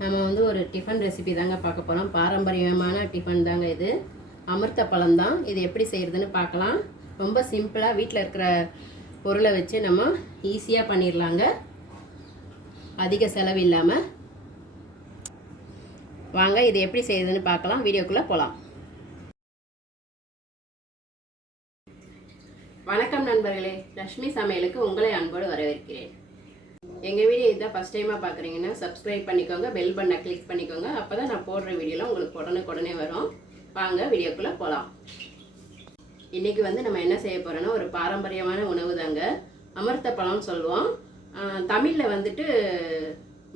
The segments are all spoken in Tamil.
நம்ம வந்து ஒரு டிஃபன் ரெசிபி தாங்க பார்க்க போகிறோம். பாரம்பரியமான டிஃபன் தாங்க இது. அமிர்த பழம் தான். இது எப்படி செய்கிறதுன்னு பார்க்கலாம். ரொம்ப சிம்பிளாக வீட்டில் இருக்கிற பொருளை வச்சு நம்ம ஈஸியாக பண்ணிடலாங்க, அதிக செலவு இல்லாமல். வாங்க இது எப்படி செய்கிறதுன்னு பார்க்கலாம். வீடியோக்குள்ளே போகலாம். வணக்கம் நண்பர்களே, லக்ஷ்மி சமையலுக்கு உங்களை அன்போடு வரவேற்கிறேன். எங்கள் வீடியோ இதுதான் ஃபஸ்ட் டைமாக பார்க்குறீங்கன்னா சப்ஸ்கிரைப் பண்ணிக்கோங்க, பெல் பட்டனை கிளிக் பண்ணிக்கோங்க. அப்போ தான் நான் போடுற வீடியோலாம் உங்களுக்கு உடனே வரும். வாங்க வீடியோக்குள்ளே போகலாம். இன்றைக்கி வந்து நம்ம என்ன செய்ய போகிறோன்னா ஒரு பாரம்பரியமான உணவு தாங்க, அமிர்த பழம்னு சொல்லுவோம். தமிழில் வந்துட்டு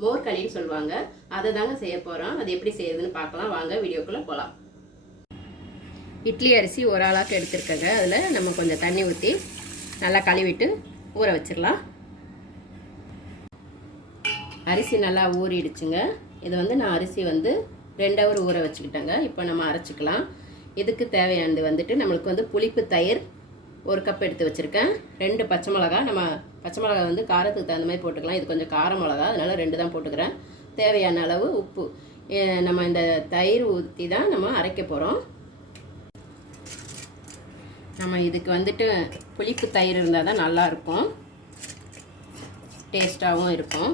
மோர்களின்னு சொல்லுவாங்க. அதை தாங்க செய்ய போகிறோம். அது எப்படி செய்யுதுன்னு பார்க்கலாம். வாங்க வீடியோக்குள்ளே போகலாம். இட்லி அரிசி ஒரு ஆளாக்கு எடுத்துருக்கங்க. அதில் நம்ம கொஞ்சம் தண்ணி ஊற்றி நல்லா கழுவிட்டு ஊற வச்சிடலாம். அரிசி நல்லா ஊறிடுச்சுங்க. இது வந்து நான் அரிசி வந்து 2 ஹவர் ஊற வச்சுக்கிட்டேங்க. இப்போ நம்ம அரைச்சிக்கலாம். இதுக்கு தேவையானது வந்துட்டு நம்மளுக்கு வந்து புளிப்பு தயிர் 1 கப் எடுத்து வச்சுருக்கேன். 2 பச்சை மிளகா. நம்ம பச்சை மிளகா வந்து காரத்துக்கு தகுந்த மாதிரி போட்டுக்கலாம். இது கொஞ்சம் கார மிளகா, அதனால் 2 தான் போட்டுக்கிறேன். தேவையான அளவு உப்பு. நம்ம இந்த தயிர் ஊற்றி தான் நம்ம அரைக்க போகிறோம். நம்ம இதுக்கு வந்துட்டு புளிப்பு தயிர் இருந்தால் தான் நல்லாயிருக்கும், டேஸ்ட்டாகவும் இருக்கும்.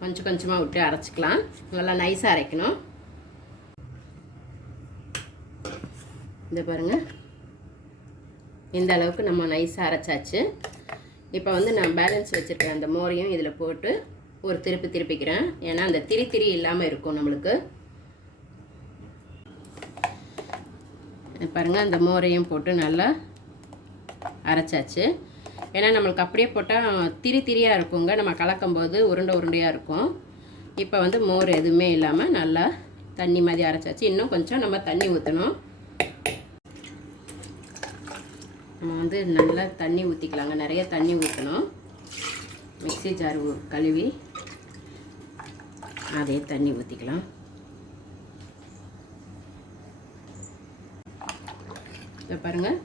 கொஞ்சம் கொஞ்சமாக விட்டு அரைச்சிக்கலாம். நல்லா நைஸாக அரைக்கணும். இந்த பாருங்கள், இந்த அளவுக்கு நம்ம நைஸாக அரைச்சாச்சு. இப்போ வந்து நான் பேலன்ஸ் வச்சுருக்கேன் அந்த மோரையும் இதில் போட்டு ஒரு திருப்பிக்கிறேன். ஏன்னா அந்த திரி இல்லாமல் இருக்கும் நம்மளுக்கு. பாருங்கள், அந்த மோரையும் போட்டு நல்லா அரைச்சாச்சு. ஏன்னா நம்மளுக்கு அப்படியே போட்டால் திரியாக இருக்குங்க, நம்ம கலக்கும்போது உருண்டையாக இருக்கும். இப்போ வந்து மோர் எதுவுமே இல்லாமல் நல்லா தண்ணி மாதிரி அரைச்சாச்சு. இன்னும் கொஞ்சம் நம்ம தண்ணி ஊற்றணும். நம்ம வந்து நல்லா தண்ணி ஊற்றிக்கலாங்க, நிறைய தண்ணி ஊற்றணும். மிக்ஸி ஜார் கழுவி அதே தண்ணி ஊற்றிக்கலாம். இதை பாருங்கள்,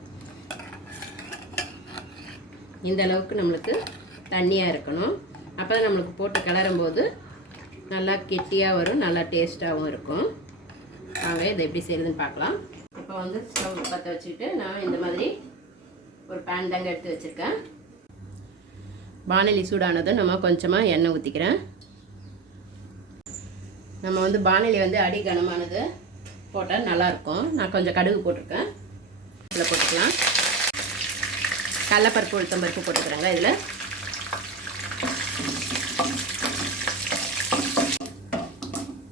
இந்த அளவுக்கு நம்மளுக்கு தண்ணியாக இருக்கணும். அப்போ தான் நம்மளுக்கு போட்டு கிளறும்போது நல்லா கெட்டியாக வரும், நல்லா டேஸ்ட்டாகவும் இருக்கும். வாங்க இதை எப்படி செய்கிறதுன்னு பார்க்கலாம். இப்போ வந்து ஸ்டவ் பற்ற வச்சுக்கிட்டு நான் இந்த மாதிரி ஒரு பேன் தாங்க எடுத்து வச்சுருக்கேன். பானலி சூடானதும் நம்ம கொஞ்சமாக எண்ணெய் ஊற்றிக்கிறேன். நம்ம வந்து பானலி வந்து அடி கனமானது போட்டால் நல்லாயிருக்கும். நான் கொஞ்சம் கடுகு போட்டிருக்கேன், இதில் போட்டுக்கலாம். கடலைப்பருப்பு உளுத்தம்பருப்பு போட்டுக்கிறேங்க. இதில்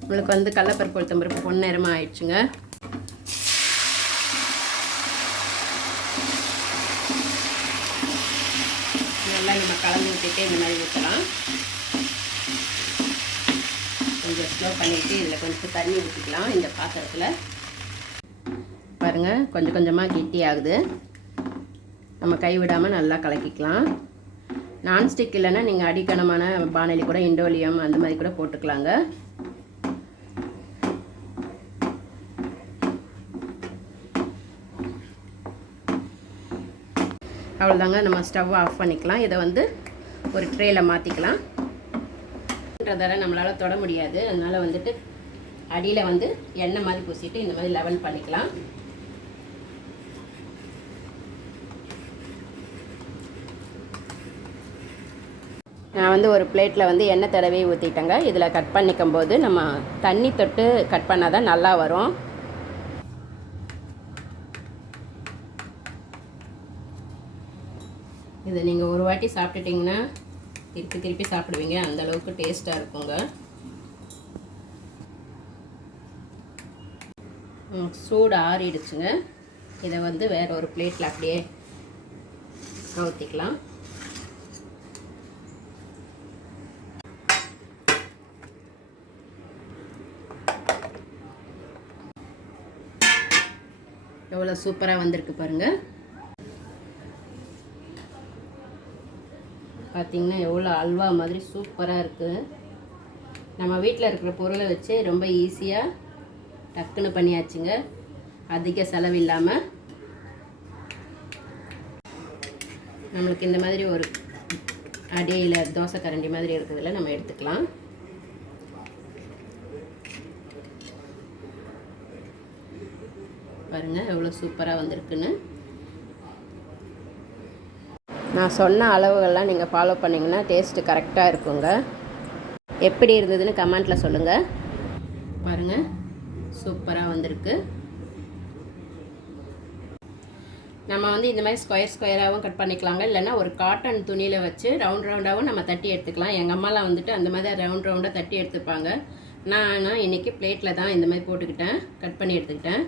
நம்மளுக்கு வந்து கடலைப்பருப்பு உளுத்தம்பருப்பு பொன்னிறமாக ஆயிடுச்சுங்க. இதெல்லாம் நம்ம கலந்து விட்டுட்டு இந்த மாதிரி ஊற்றலாம். கொஞ்சம் ஸ்லோ பண்ணிவிட்டு இதில் கொஞ்சம் தண்ணி ஊற்றிக்கலாம். இந்த பாத்திரத்தில் பாருங்கள், கொஞ்சம் கொஞ்சமாக கெட்டி ஆகுது. நம்ம கைவிடாமல் நல்லா கலக்கிக்கலாம். நான்ஸ்டிக் இல்லைன்னா நீங்கள் அடிக்கனமான பானலி கூட, இண்டோலியம் அந்த மாதிரி கூட போட்டுக்கலாங்க. அவ்வளோதாங்க, நம்ம ஸ்டவ் ஆஃப் பண்ணிக்கலாம். இதை வந்து ஒரு ட்ரேயில் மாற்றிக்கலாம். தடவை நம்மளால் தொட முடியாது, அதனால் வந்துட்டு அடியில் வந்து எண்ணெய் மாதிரி பூசிட்டு இந்த மாதிரி லெவல் பண்ணிக்கலாம். நான் வந்து ஒரு பிளேட்டில் வந்து எண்ணெய் தடவி ஊற்றிட்டேங்க. இதில் கட் பண்ணிக்கும் போது நம்ம தண்ணி தொட்டு கட் பண்ணால் தான் நல்லா வரும். இதை நீங்கள் ஒரு வாட்டி சாப்பிட்டுட்டிங்கன்னா திருப்பி சாப்பிடுவீங்க, அந்தளவுக்கு டேஸ்ட்டாக இருக்குங்க. சூடு ஆறிடுச்சுங்க. இதை வந்து வேறு ஒரு பிளேட்டில் அப்படியே ஊற்றிக்கலாம். எவ்வளோ சூப்பராக வந்திருக்கு பாருங்கள். பார்த்திங்கன்னா எவ்வளோ அல்வா மாதிரி சூப்பராக இருக்குது. நம்ம வீட்டில் இருக்கிற பொருளை வச்சு ரொம்ப ஈஸியாக டக்குன்னு பண்ணியாச்சுங்க, அதிக செலவு இல்லாமல். நம்மளுக்கு இந்த மாதிரி ஒரு அடியில் தோசை கரண்டி மாதிரி இருக்கிறதுல நம்ம எடுத்துக்கலாம். பாருங்கள் எவ்வளோ சூப்பராக வந்திருக்குன்னு. நான் சொன்ன அளவுகள்லாம் நீங்கள் ஃபாலோ பண்ணிங்கன்னா டேஸ்ட்டு கரெக்டாக இருக்குங்க. எப்படி இருந்ததுன்னு கமெண்ட்டில் சொல்லுங்கள். பாருங்கள் சூப்பராக வந்திருக்கு. நம்ம வந்து இந்த மாதிரி ஸ்கொயராகவும் கட் பண்ணிக்கலாங்க, இல்லைன்னா ஒரு காட்டன் துணியில் வச்சு ரவுண்டாகவும் நம்ம தட்டி எடுத்துக்கலாம். எங்கள் அம்மாலாம் வந்துட்டு அந்த மாதிரி ரவுண்டாக தட்டி எடுத்துப்பாங்க. நான் இன்றைக்கி பிளேட்டில் தான் இந்த மாதிரி போட்டுக்கிட்டேன், கட் பண்ணி எடுத்துக்கிட்டேன்.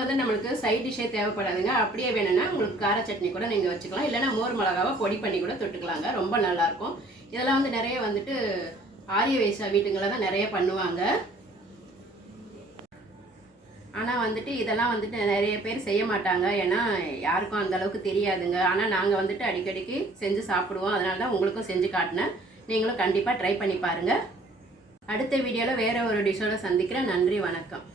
வந்து நம்மளுக்கு சைட் டிஷ்ஷே தேவைப்படாதுங்க. அப்படியே வேணும்னா உங்களுக்கு கார சட்னி கூட நீங்கள் வச்சுக்கலாம், இல்லைன்னா மோர் மிளகாவை பொடி பண்ணி கூட தொட்டுக்கலாங்க. ரொம்ப நல்லாயிருக்கும். இதெல்லாம் வந்து நிறைய வந்துட்டு ஆரிய வயசா வீட்டுங்களில் தான் நிறைய பண்ணுவாங்க. ஆனால் வந்துட்டு இதெல்லாம் வந்துட்டு நிறைய பேர் செய்ய மாட்டாங்க, ஏன்னா யாருக்கும் அந்த அளவுக்கு தெரியாதுங்க. ஆனால் நாங்கள் வந்துட்டு அடிக்கடிக்கு செஞ்சு சாப்பிடுவோம். அதனால தான் உங்களுக்கும் செஞ்சு காட்டினேன். நீங்களும் கண்டிப்பாக ட்ரை பண்ணி பாருங்கள். அடுத்த வீடியோவில் வேறு ஒரு டிஷ்ஷோட சந்திக்கிறேன். நன்றி, வணக்கம்.